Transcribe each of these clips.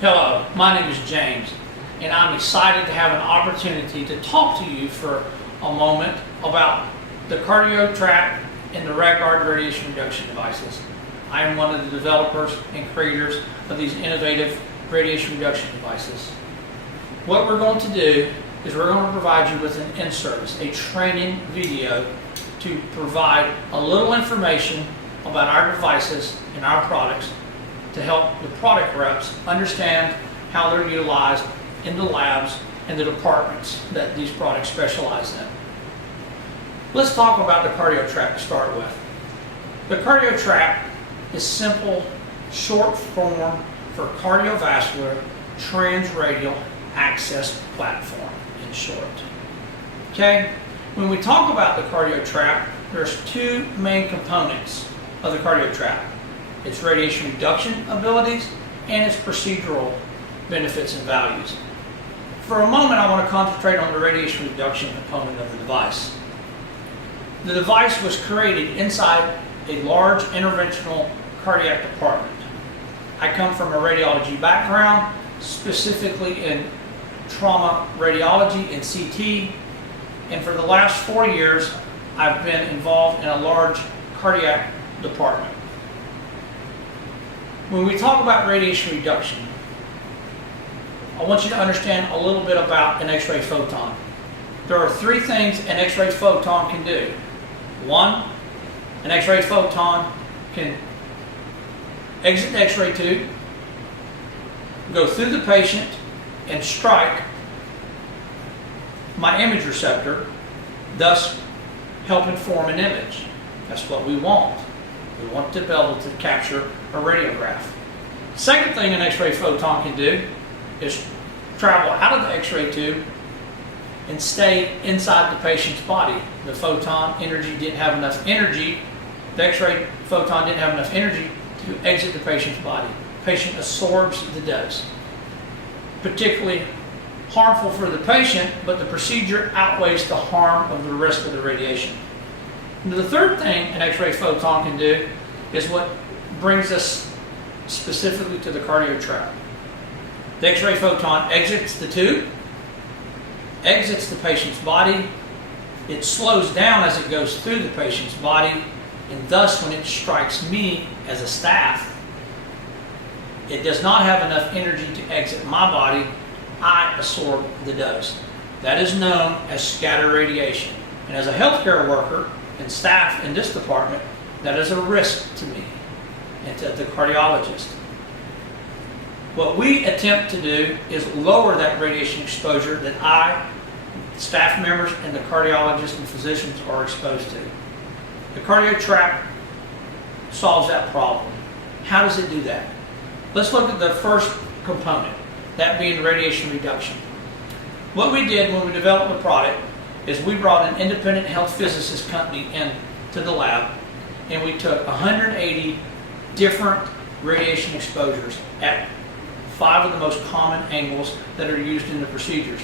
Hello, my name is James, and I'm excited to have an opportunity to talk to you for a moment about the CardioTrap and the RadGuard radiation reduction devices. I am one of the developers and creators of these innovative radiation reduction devices. What we're going to do is we're going to provide you with an in-service, a training video to provide a little information about our devices and our products to help the product reps understand how they're utilized in the labs and the departments that these products specialize in. Let's talk about the CardioTrap to start with. The CardioTrap is simple, short form for cardiovascular trans-radial access platform, in short. Okay? When we talk about the CardioTrap, there's two main components of the CardioTrap. Its radiation reduction abilities and its procedural benefits and values. For a moment, I want to concentrate on the radiation reduction component of the device. The device was created inside a large interventional cardiac department. I come from a radiology background, specifically in trauma radiology and CT, and for the last 4 years, I've been involved in a large cardiac department. When we talk about radiation reduction, I want you to understand a little bit about an X-ray photon. There are three things an X-ray photon can do. One, an X-ray photon can exit the X-ray tube, go through the patient, and strike my image receptor, thus helping form an image. That's what we want. We want to be able to capture a radiograph. Second thing an X-ray photon can do is travel out of the X-ray tube and stay inside the patient's body. The photon energy didn't have enough energy, the X-ray photon didn't have enough energy to exit the patient's body. The patient absorbs the dose. Particularly harmful for the patient, but the procedure outweighs the harm of the risk of the radiation. And the third thing an X-ray photon can do is what brings us specifically to the CardioTrap. The X-ray photon exits the tube, exits the patient's body, it slows down as it goes through the patient's body, and thus when it strikes me as a staff, it does not have enough energy to exit my body, I absorb the dose. That is known as scatter radiation. And as a healthcare worker and staff in this department, that is a risk to me and to the cardiologist. What we attempt to do is lower that radiation exposure that I, staff members, and the cardiologists and physicians are exposed to. The CardioTrap solves that problem. How does it do that? Let's look at the first component, that being radiation reduction. What we did when we developed the product is we brought an independent health physicist company into the lab, and we took 180 different radiation exposures at 5 of the most common angles that are used in the procedures.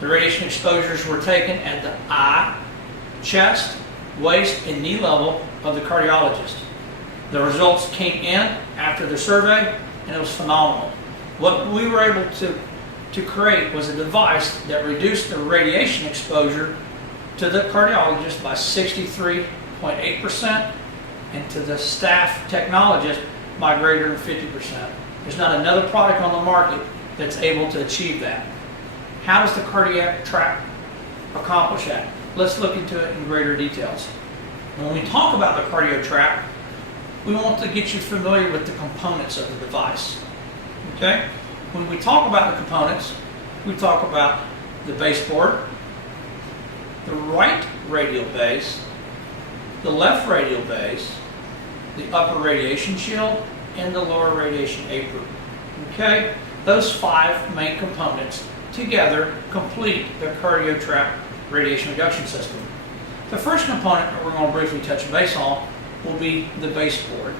The radiation exposures were taken at the eye, chest, waist, and knee level of the cardiologist. The results came in after the survey, and it was phenomenal. What we were able to create was a device that reduced the radiation exposure to the cardiologist by 63.8% and to the staff technologist by greater than 50%. There's not another product on the market that's able to achieve that. How does the CardioTrap accomplish that? Let's look into it in greater details. When we talk about the CardioTrap, we want to get you familiar with the components of the device. Okay? When we talk about the components, we talk about the baseboard, the right radial base, the left radial base, the upper radiation shield, and the lower radiation apron. Okay? Those 5 main components together complete the CardioTrap radiation reduction system. The first component that we're going to briefly touch base on will be the baseboard.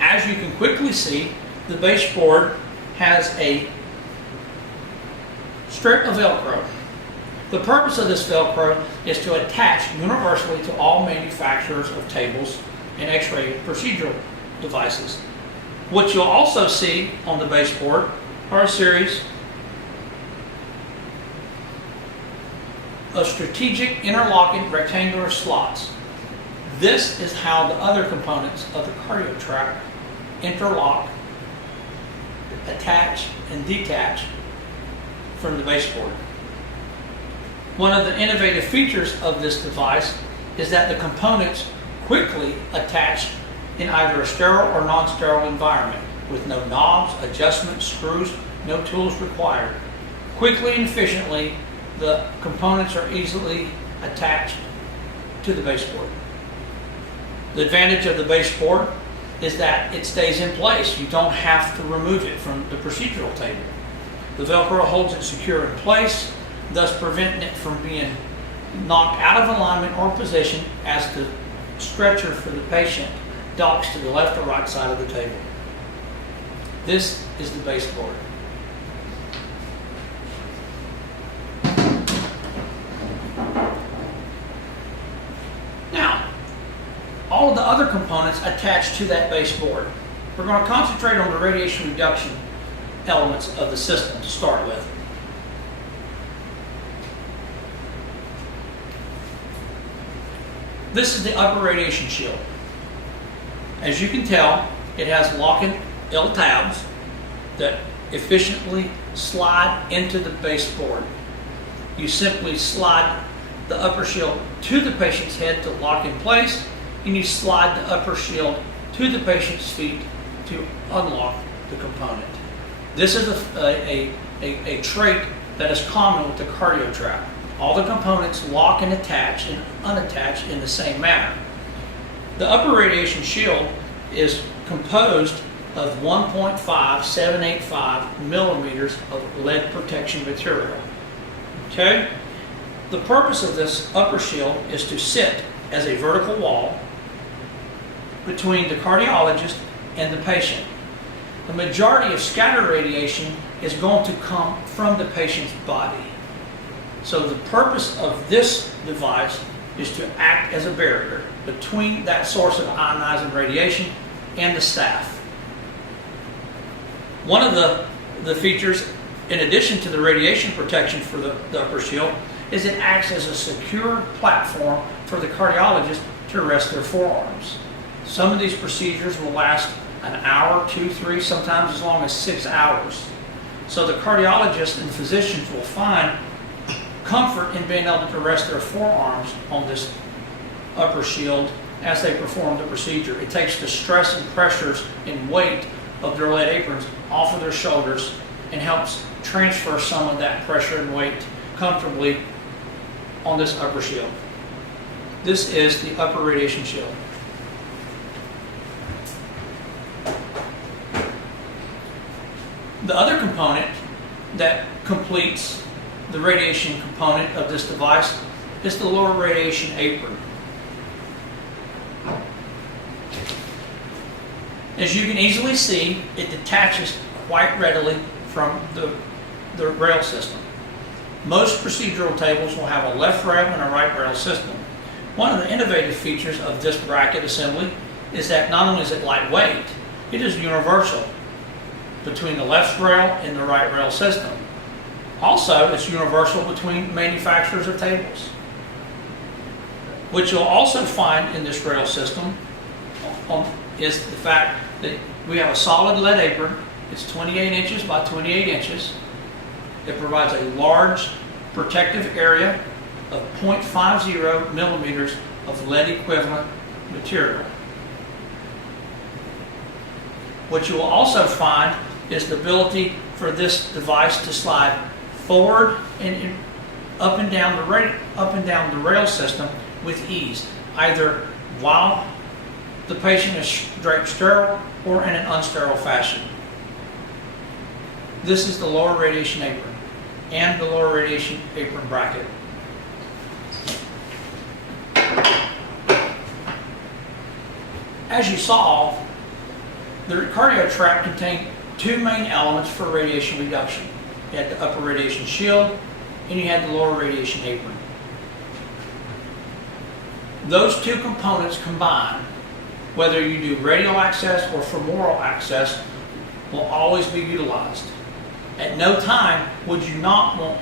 As you can quickly see, the baseboard has a strip of Velcro. The purpose of this Velcro is to attach universally to all manufacturers of tables and X-ray procedural devices. What you'll also see on the baseboard are a series of strategic interlocking rectangular slots. This is how the other components of the CardioTrap interlock, attach, and detach from the baseboard. One of the innovative features of this device is that the components quickly attach in either a sterile or non-sterile environment with no knobs, adjustments, screws, no tools required. Quickly and efficiently, the components are easily attached to the baseboard. The advantage of the baseboard is that it stays in place. You don't have to remove it from the procedural table. The Velcro holds it secure in place, thus preventing it from being knocked out of alignment or position as the stretcher for the patient docks to the left or right side of the table. This is the baseboard. Now, all of the other components attached to that baseboard. We're going to concentrate on the radiation reduction elements of the system to start with. This is the upper radiation shield. As you can tell, it has locking L tabs that efficiently slide into the baseboard. You simply slide the upper shield to the patient's head to lock in place, and you slide the upper shield to the patient's feet to unlock the component. This is a trait that is common with the CardioTrap. All the components lock and attach and unattach in the same manner. The upper radiation shield is composed of 1.5785 millimeters of lead protection material. Okay? The purpose of this upper shield is to sit as a vertical wall between the cardiologist and the patient. The majority of scatter radiation is going to come from the patient's body. So the purpose of this device is to act as a barrier between that source of ionizing radiation and the staff. One of the features, in addition to the radiation protection for the upper shield, is it acts as a secure platform for the cardiologist to rest their forearms. Some of these procedures will last an hour, 2, 3, sometimes as long as 6 hours. So the cardiologist and physicians will find comfort in being able to rest their forearms on this upper shield as they perform the procedure. It takes the stress and pressures and weight of their lead aprons off of their shoulders and helps transfer some of that pressure and weight comfortably on this upper shield. This is the upper radiation shield. The other component that completes the radiation component of this device is the lower radiation apron. As you can easily see, it detaches quite readily from the rail system. Most procedural tables will have a left rail and a right rail system. One of the innovative features of this bracket assembly is that not only is it lightweight, it is universal between the left rail and the right rail system. Also, it's universal between manufacturers of tables. What you'll also find in this rail system is the fact that we have a solid lead apron. It's 28 inches by 28 inches. It provides a large protective area of 0.50 millimeters of lead equivalent material. What you will also find is the ability for this device to slide forward and up and down the rail system with ease, either while the patient is draped sterile or in an unsterile fashion. This is the lower radiation apron and the lower radiation apron bracket. As you saw, the CardioTrap contained two main elements for radiation reduction. You had the upper radiation shield and you had the lower radiation apron. Those two components combined whether you do radial access or femoral access, will always be utilized. At no time would you not want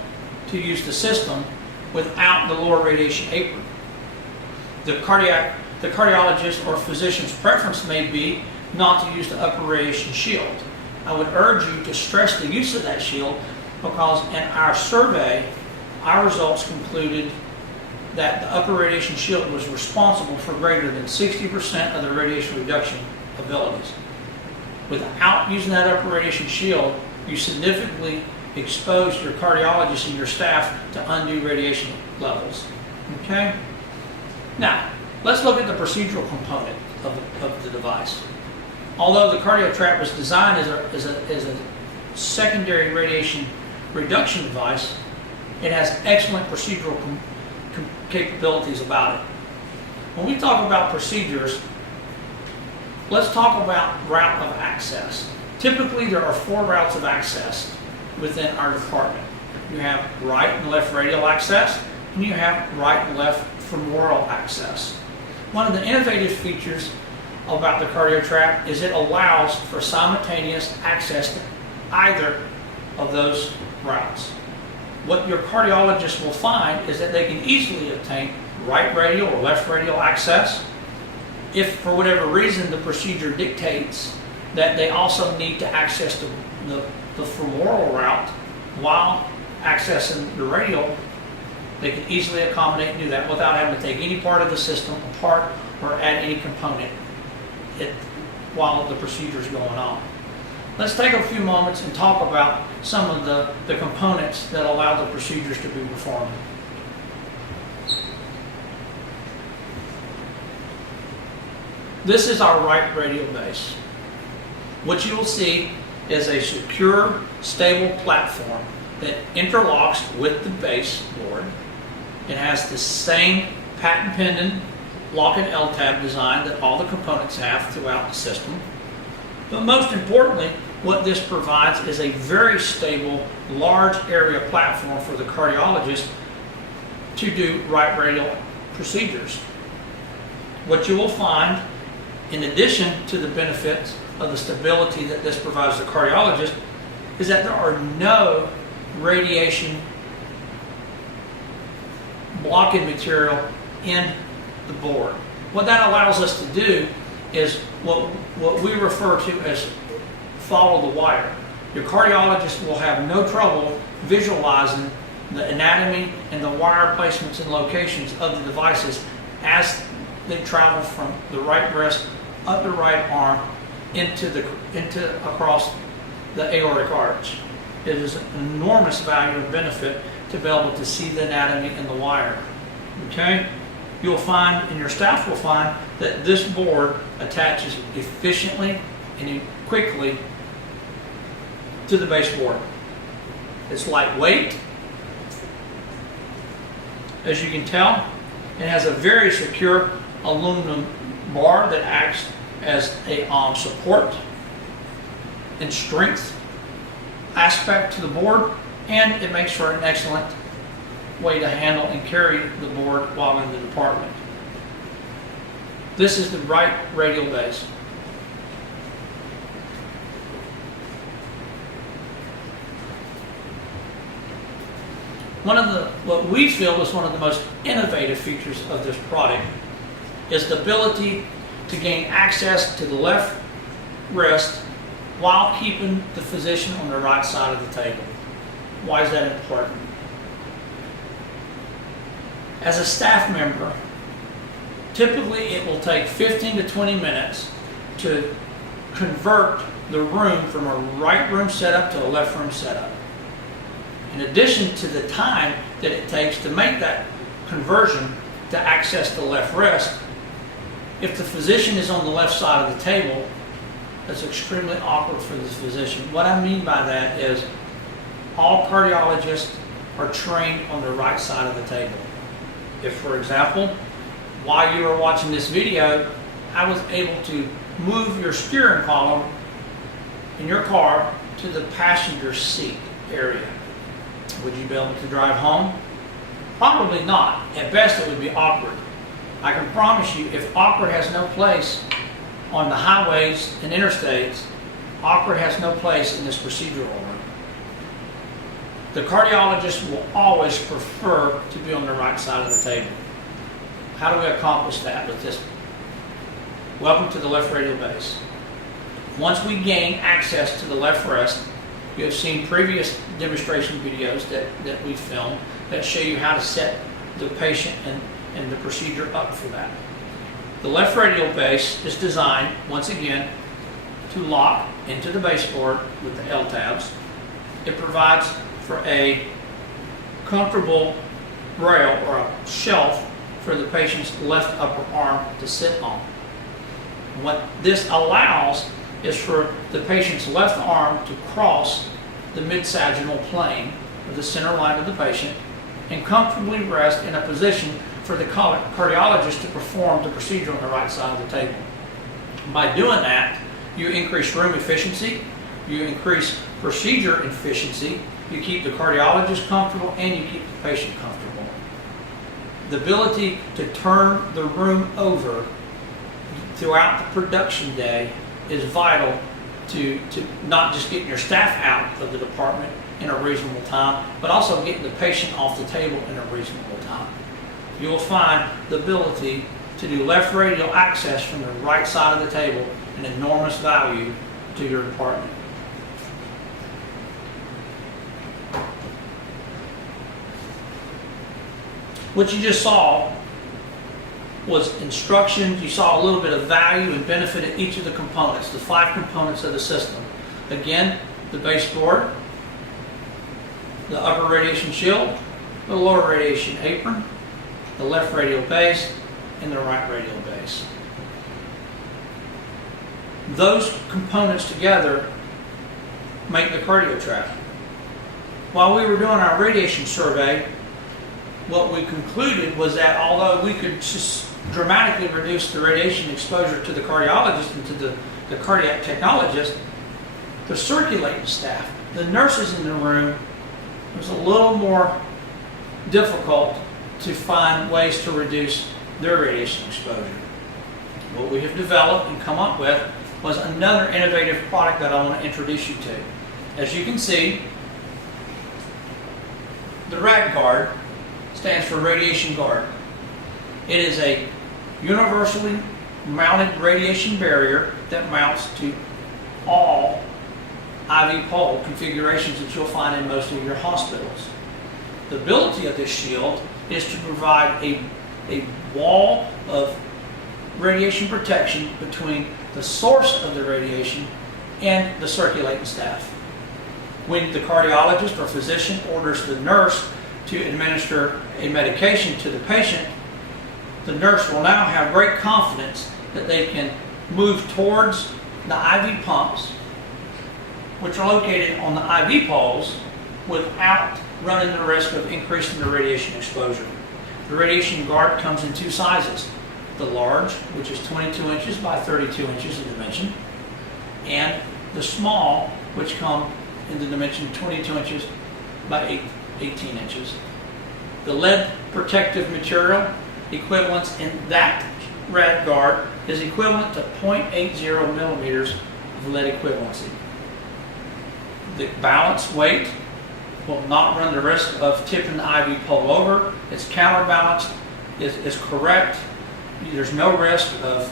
to use the system without the lower radiation apron. The cardiologist or physician's preference may be not to use the upper radiation shield. I would urge you to stress the use of that shield because in our survey, our results concluded that the upper radiation shield was responsible for greater than 60% of the radiation reduction abilities. Without using that upper radiation shield, you significantly expose your cardiologist and your staff to undue radiation levels. Okay? Now, let's look at the procedural component of the device. Although the CardioTrap was designed as a secondary radiation reduction device, it has excellent procedural capabilities about it. When we talk about procedures, let's talk about route of access. Typically, there are 4 routes of access within our department. You have right and left radial access, and you have right and left femoral access. One of the innovative features about the CardioTrap is it allows for simultaneous access to either of those routes. What your cardiologist will find is that they can easily obtain right radial or left radial access if for whatever reason the procedure dictates that they also need to access the femoral route while accessing the radial. They can easily accommodate and do that without having to take any part of the system apart or add any component while the procedure is going on. Let's take a few moments and talk about some of the components that allow the procedures to be performed. This is our right radial base. What you will see is a secure, stable platform that interlocks with the base board. It has the same patent-pending lock and L-tab design that all the components have throughout the system. But most importantly, what this provides is a very stable, large area platform for the cardiologist to do right radial procedures. What you will find, in addition to the benefits of the stability that this provides the cardiologist, is that there are no radiation blocking material in the board. What that allows us to do is what we refer to as follow the wire. Your cardiologist will have no trouble visualizing the anatomy and the wire placements and locations of the devices as they travel from the right wrist up the right arm into across the aortic arch. It is an enormous value and benefit to be able to see the anatomy and the wire. Okay? You'll find, and your staff will find, that this board attaches efficiently and quickly to the baseboard. It's lightweight, as you can tell. It has a very secure aluminum bar that acts as a support and strength aspect to the board, and it makes for an excellent way to handle and carry the board while in the department. This is the right radial base. What we feel is one of the most innovative features of this product is the ability to gain access to the left wrist while keeping the physician on the right side of the table. Why is that important? As a staff member, typically it will take 15 to 20 minutes to convert the room from a right room setup to a left room setup. In addition to the time that it takes to make that conversion to access the left wrist, if the physician is on the left side of the table, that's extremely awkward for the physician. What I mean by that is all cardiologists are trained on the right side of the table. If, for example, while you were watching this video, I was able to move your steering column in your car to the passenger seat area, would you be able to drive home? Probably not. At best, it would be awkward. I can promise you, if awkward has no place on the highways and interstates, awkward has no place in this procedural room. The cardiologist will always prefer to be on the right side of the table. How do we accomplish that with this? Welcome to the left radial base. Once we gain access to the left wrist, you have seen previous demonstration videos that we filmed that show you how to set the patient and the procedure up for that. The left radial base is designed, once again, to lock into the baseboard with the L tabs. It provides for a comfortable rail or a shelf for the patient's left upper arm to sit on. What this allows is for the patient's left arm to cross the mid-sagittal plane of the center line of the patient and comfortably rest in a position for the cardiologist to perform the procedure on the right side of the table. By doing that, you increase room efficiency, you increase procedure efficiency, you keep the cardiologist comfortable, and you keep the patient comfortable. The ability to turn the room over throughout the production day is vital to not just getting your staff out of the department in a reasonable time, but also getting the patient off the table in a reasonable time. You will find the ability to do left radial access from the right side of the table an enormous value to your department. What you just saw was instructions. You saw a little bit of value and benefit in each of the components, the 5 components of the system. Again, the baseboard, the upper radiation shield, the lower radiation apron, the left radial base, and the right radial base. Those components together make the CardioTrap. While we were doing our radiation survey, what we concluded was that although we could just dramatically reduce the radiation exposure to the cardiologist and to the cardiac technologist, the circulating staff, the nurses in the room, it was a little more difficult to find ways to reduce their radiation exposure. What we have developed and come up with was another innovative product that I want to introduce you to. As you can see, the RAD guard stands for radiation guard. It is a universally mounted radiation barrier that mounts to all IV pole configurations that you'll find in most of your hospitals. The ability of this shield is to provide a wall of radiation protection between the source of the radiation and the circulating staff. When the cardiologist or physician orders the nurse to administer a medication to the patient, the nurse will now have great confidence that they can move towards the IV pumps, which are located on the IV poles, without running the risk of increasing the radiation exposure. The radiation guard comes in 2 sizes. The large, which is 22 inches by 32 inches in dimension, and the small, which come in the dimension 22 inches by 18 inches. The lead protective material equivalence in that RAD guard is equivalent to 0.80 millimeters of lead equivalency. The balanced weight will not run the risk of tipping the IV pole over. It's counterbalanced, is correct. There's no risk of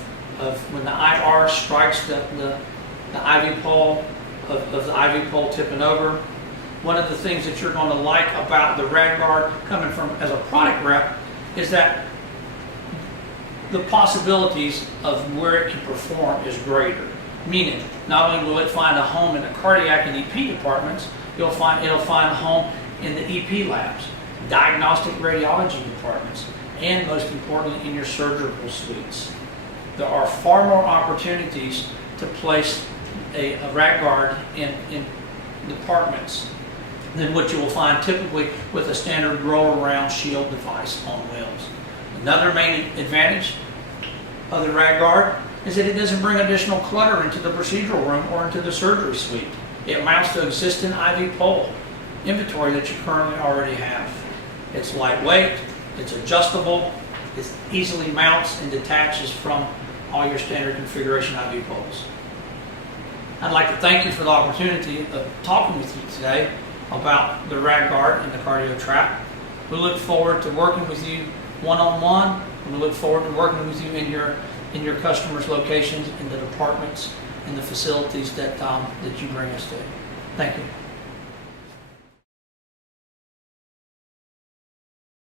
when the IR strikes the IV pole, of the IV pole tipping over. One of the things that you're going to like about the RAD guard coming from as a product rep is that the possibilities of where it can perform is greater. Meaning, not only will it find a home in the cardiac and EP departments, it'll find a home in the EP labs, diagnostic radiology departments, and most importantly in your surgical suites. There are far more opportunities to place a RAD guard in departments than what you will find typically with a standard roll-around shield device on wheels. Another main advantage of the RAD guard is that it doesn't bring additional clutter into the procedural room or into the surgery suite. It mounts to existing IV pole inventory that you currently already have. It's lightweight, it's adjustable, it easily mounts and detaches from all your standard configuration IV poles. I'd like to thank you for the opportunity of talking with you today about the RadGuard and the CardioTrap. We look forward to working with you one-on-one, and we look forward to working with you in your customers' locations, in the departments, and the facilities that you bring us to. Thank you.